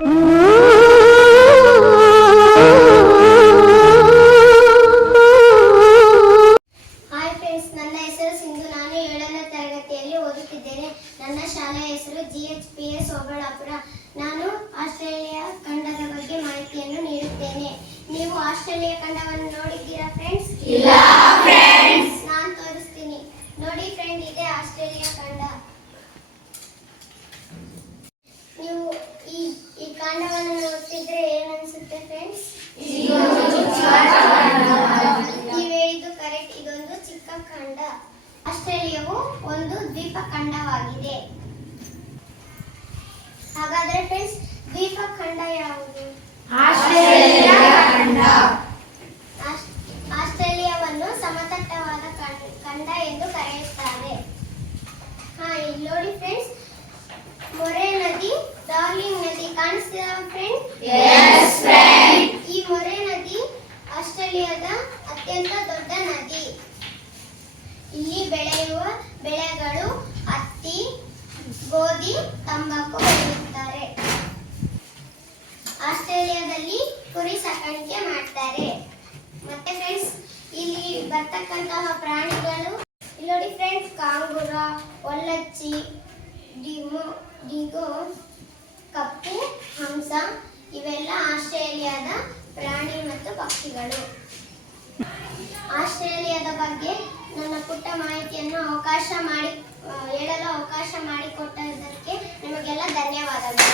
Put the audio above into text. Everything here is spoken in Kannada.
ಹಾಯ್ ಫ್ರೆಂಡ್ಸ್, ನನ್ನ ಹೆಸರು ಸಿಂಧು. ನಾನು 7ನೇ ತರಗತಿಯಲ್ಲಿ ಓದುತ್ತಿದ್ದೇನೆ. ನನ್ನ ಶಾಲೆಯ ಹೆಸರು GHPS ಓಬಳಾಪುರ. ನಾನು ಆಸ್ಟ್ರೇಲಿಯಾ ಖಂಡದ ಬಗ್ಗೆ ಮಾಹಿತಿಯನ್ನು ನೀಡುತ್ತೇನೆ. ನೀವು ಆಸ್ಟ್ರೇಲಿಯಾ ಖಂಡವನ್ನು ನೋಡಿದ್ದೀರಾ ಫ್ರೆಂಡ್ಸ್? ಇಲ್ಲ ಫ್ರೆಂಡ್ಸ್. ನಾನು ತೋರಿಸ್ತೀನಿ ನೋಡಿ ಫ್ರೆಂಡ್, ಇದೆ ಆಸ್ಟ್ರೇಲಿಯಾ ಖಂಡ. ನೀವು ಈ ಖಂಡವನ್ನು ನೋಡ್ತಿದ್ರೆ ಏನನ್ಸುತ್ತೆ ಫ್ರೆಂಡ್ಸ್? ಇದು ಕರೆಕ್ಟ್. ಇದೊಂದು ಚಿಕ್ಕ ಖಂಡ. ಆಸ್ಟ್ರೇಲಿಯಾವು ಒಂದು ದ್ವೀಪ ಖಂಡವಾಗಿದೆ. ಹಾಗಾದ್ರೆ ಫ್ರೆಂಡ್ಸ್, ದ್ವೀಪ ಖಂಡ ಯಾವುದು? ಆಸ್ಟ್ರೇಲಿಯಾ ಖಂಡ. ಆಸ್ಟ್ರೇಲಿಯಾವನ್ನು ಸಮತಟ್ಟವಾದ ಖಂಡ ಎಂದು ಕರೆಯುತ್ತಾರೆ. ಇಲ್ಲಿ ನೋಡಿ ಫ್ರೆಂಡ್ಸ್, ಮೊರೆ ನದಿ, ಡಾರ್ಲಿಂಗ್ ನದಿ ಕಾಣಿಸ್ತಿದೆ ಫ್ರೆಂಡ್? Yes friend. ಈ ಮೊರೆ ನದಿ ಆಸ್ಟ್ರೇಲಿಯಾದ ಅತ್ಯಂತ ದೊಡ್ಡ ನದಿ. ಇಲ್ಲಿ ಬೆಳೆಯುವ ಬೆಳೆಗಳು ಹತ್ತಿ, ಗೋಧಿ, ತಂಬಾಕು ಬೆಳೆಯುತ್ತಾರೆ. ಆಸ್ಟ್ರೇಲಿಯಾದಲ್ಲಿ ಕುರಿ ಸಾಕಾಣಿಕೆ ಮಾಡ್ತಾರೆ. ಮತ್ತೆ ಫ್ರೆಂಡ್ಸ್, ಇಲ್ಲಿ ಬರ್ತಕ್ಕಂತಹ ಪ್ರಾಣಿಗಳು ಇಲ್ಲಿ ನೋಡಿ ಫ್ರೆಂಡ್ಸ್, ಕಾಂಗುರ, ಒಲ್ಲಚ್ಚಿ, ಡಿಗೋ, ಕಪ್ಪು, ಹಂಸ, ಇವೆಲ್ಲ ಆಸ್ಟ್ರೇಲಿಯಾದ ಪ್ರಾಣಿ ಮತ್ತು ಪಕ್ಷಿಗಳು. ಆಸ್ಟ್ರೇಲಿಯಾದ ಬಗ್ಗೆ ನನ್ನ ಪುಟ್ಟ ಮಾಹಿತಿಯನ್ನು ಹೇಳಲು ಅವಕಾಶ ಮಾಡಿಕೊಟ್ಟದಕ್ಕೆ ನಿಮಗೆಲ್ಲ ಧನ್ಯವಾದಗಳು.